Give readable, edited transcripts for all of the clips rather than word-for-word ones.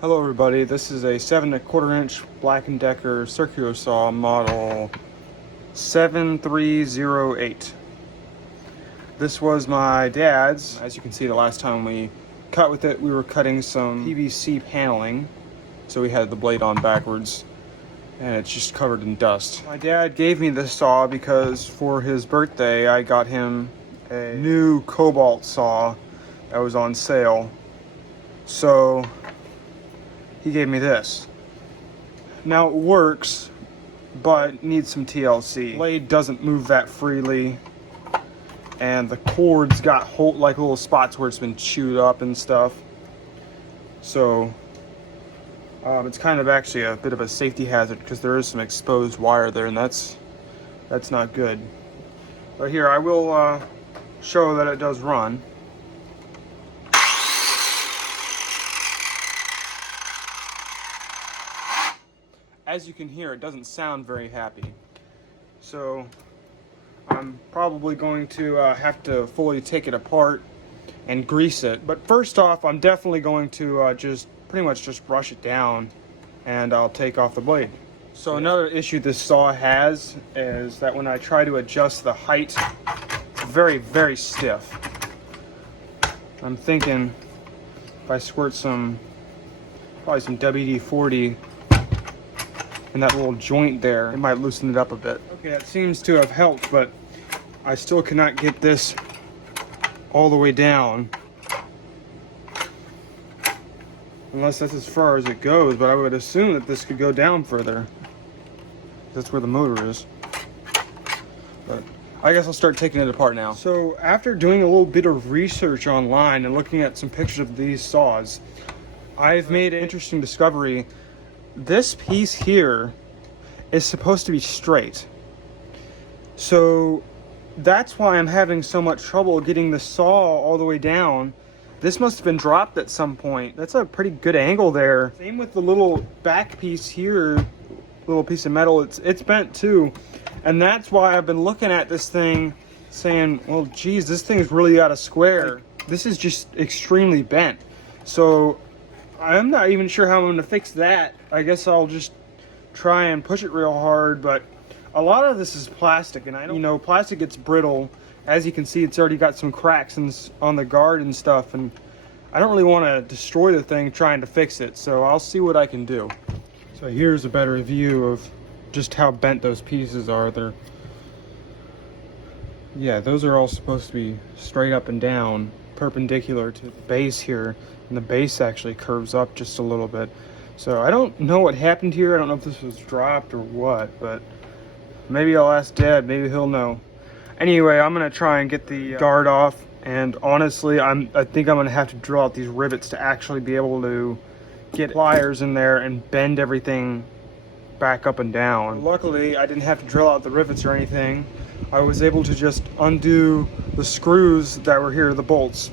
Hello everybody, this is a 7¼ inch Black & Decker circular saw model 7308. This was my dad's. As you can see, the last time we cut with it, we were cutting some PVC paneling. So we had the blade on backwards and it's just covered in dust. My dad gave me this saw because for his birthday, I got him a new Cobalt saw that was on sale. So he gave me this. Now it works, but it needs some TLC. The blade doesn't move that freely, and the cord's got like little spots where it's been chewed up and stuff. So it's kind of actually a bit of a safety hazard because there is some exposed wire there, and that's not good. But here, I will show that it does run. As you can hear, it doesn't sound very happy. So I'm probably going to have to fully take it apart and grease it. But first off, I'm definitely going to just pretty much just brush it down, and I'll take off the blade. So another issue this saw has is that when I try to adjust the height, it's very, very stiff. I'm thinking if I squirt probably some WD-40 in that little joint there, it might loosen it up a bit. Okay, that seems to have helped, but I still cannot get this all the way down. Unless that's as far as it goes, but I would assume that this could go down further. That's where the motor is. But I guess I'll start taking it apart now. So after doing a little bit of research online and looking at some pictures of these saws, I've made an interesting discovery. This piece here is supposed to be straight. So that's why I'm having so much trouble getting the saw all the way down. This must have been dropped at some point. That's a pretty good angle there. Same with the little back piece here, little piece of metal, it's bent too. And that's why I've been looking at this thing saying, well, geez, this thing's really out of square. Like, this is just extremely bent. So I'm not even sure how I'm going to fix that. I guess I'll just try and push it real hard, but a lot of this is plastic, and I don't, plastic gets brittle. As you can see, it's already got some cracks on the guard and stuff, and I don't really want to destroy the thing trying to fix it, so I'll see what I can do. So here's a better view of just how bent those pieces are. Yeah, those are all supposed to be straight up and down, perpendicular to the base here, and the base actually curves up just a little bit. So I don't know what happened here. I don't know if this was dropped or what, but maybe I'll ask Dad. Maybe he'll know. Anyway, I'm gonna try and get the guard off, and honestly, I think I'm gonna have to drill out these rivets to actually be able to get pliers in there and bend everything back up and down. Luckily, I didn't have to drill out the rivets or anything. I was able to just undo the screws that were here, the bolts,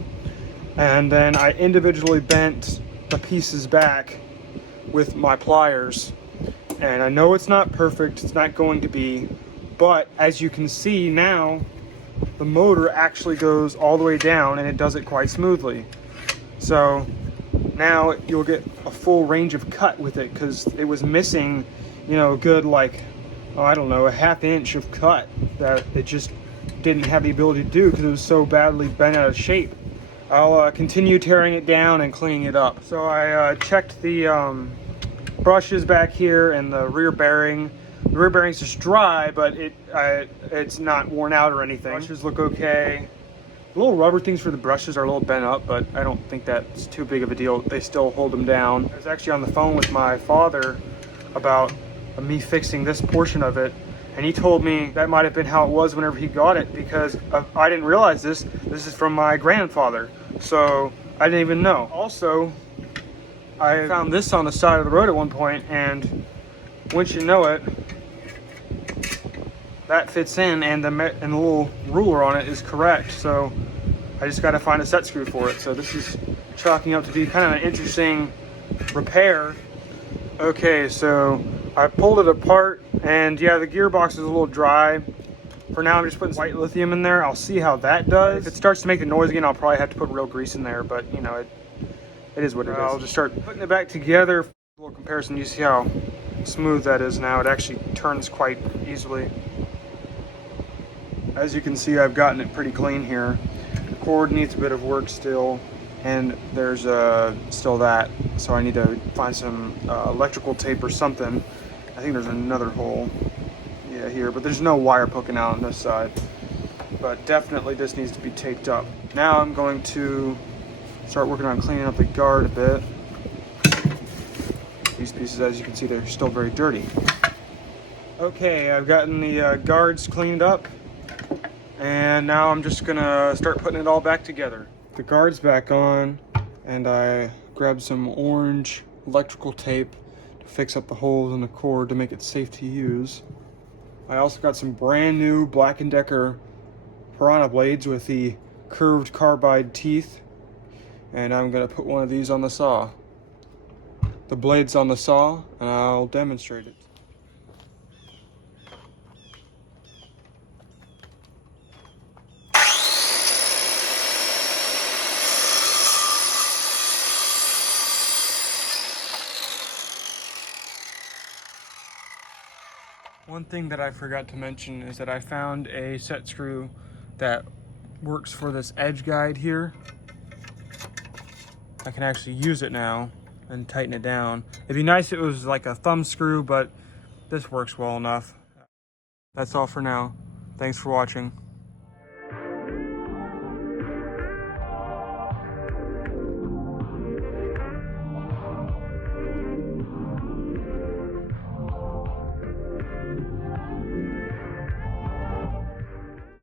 and then I individually bent the pieces back with my pliers. And I know it's not perfect, it's not going to be, but as you can see now, the motor actually goes all the way down, and it does it quite smoothly. So now you'll get a full range of cut with it, because it was missing, a good I don't know, a ½ inch of cut that it just didn't have the ability to do because it was so badly bent out of shape. I'll continue tearing it down and cleaning it up. So I checked the brushes back here and the rear bearing. The rear bearing's just dry, but it's not worn out or anything. Brushes look okay. The little rubber things for the brushes are a little bent up, but I don't think that's too big of a deal. They still hold them down. I was actually on the phone with my father about me fixing this portion of it, and he told me that might have been how it was whenever he got it, because I didn't realize this is from my grandfather, so I didn't even know. Also, I found this on the side of the road at one point, and once you know it, that fits in, and the little ruler on it is correct, so I just got to find a set screw for it. So this is chalking up to be kind of an interesting repair. Okay, so I pulled it apart, and yeah, the gearbox is a little dry. For now, I'm just putting white lithium in there. I'll see how that does. If it starts to make the noise again, I'll probably have to put real grease in there, but it is what it is. I'll just start putting it back together. A little comparison, you see how smooth that is now. It actually turns quite easily. As you can see, I've gotten it pretty clean here. The cord needs a bit of work still, and there's still that, so I need to find some electrical tape or something. I think there's another hole, yeah, here, but there's no wire poking out on this side. But definitely this needs to be taped up. Now I'm going to start working on cleaning up the guard a bit. These pieces, as you can see, they're still very dirty. Okay, I've gotten the guards cleaned up, and now I'm just gonna start putting it all back together. The guard's back on, and I grabbed some orange electrical tape to fix up the holes in the cord to make it safe to use. I also got some brand new Black & Decker Piranha blades with the curved carbide teeth, and I'm gonna put one of these on the saw. The blade's on the saw, and I'll demonstrate it. One thing that I forgot to mention is that I found a set screw that works for this edge guide here. I can actually use it now and tighten it down. It'd be nice if it was like a thumb screw, but this works well enough. That's all for now. Thanks for watching.